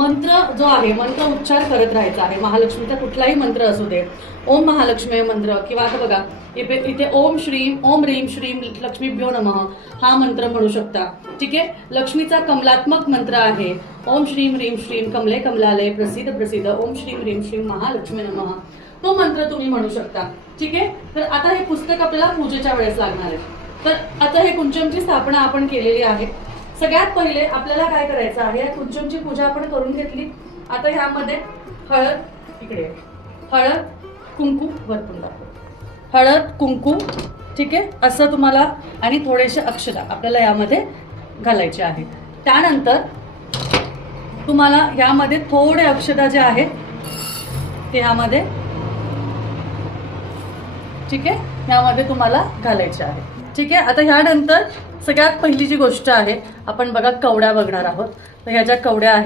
मंत्र जो आहे मंत्र उच्चार करत राहायचा आहे. महालक्ष्मीचा कुठलाही मंत्र असू दे. ओम महालक्ष्मी मंत्र किंवा आता बघा इथे इथे ओम श्रीम ओम रीम श्रीम लक्ष्मीभ्यो नमः हा मंत्र म्हणू शकता. ठीक आहे? लक्ष्मीचा कमलात्मक मंत्र आहे. ओम श्रीम रीम श्रीम कमले कमलालय प्रसिद्ध प्रसिद्ध ओम श्रीम रीम श्रीम महालक्ष्मी नमः. तो मंत्र तुम्ही म्हणू शकता. ठीक आहे? तर आता हे पुस्तक आपल्याला पूजेच्या वेळेस लागणार आहे. तर आता हे कुंचमची स्थापना आपण केलेली आहे. सगळ्यात पहिले आपल्याला काय करायचं आहे? या कुंचमची पूजा आपण करून घेतली. आता ह्यामध्ये हळद इकडे. हळद कुंकू वरतून दाखव. हळद कुंकू ठीक आहे? असं तुम्हाला आणि थोडेसे अक्षरा आपल्याला यामध्ये घालायचे आहे त्यानंतर तुम्हाला यामध्ये थोडे अक्षता जे आहेत ते ह्यामध्ये ठीक आहे? यामध्ये तुम्हाला घालायचे आहे ठीक आहे? आता ह्यानंतर सगळ्यात पहिली जी गोष्ट आहे आपण बघा कवड्या बघणार आहोत. तर ह्या ज्या कवड्या आहेत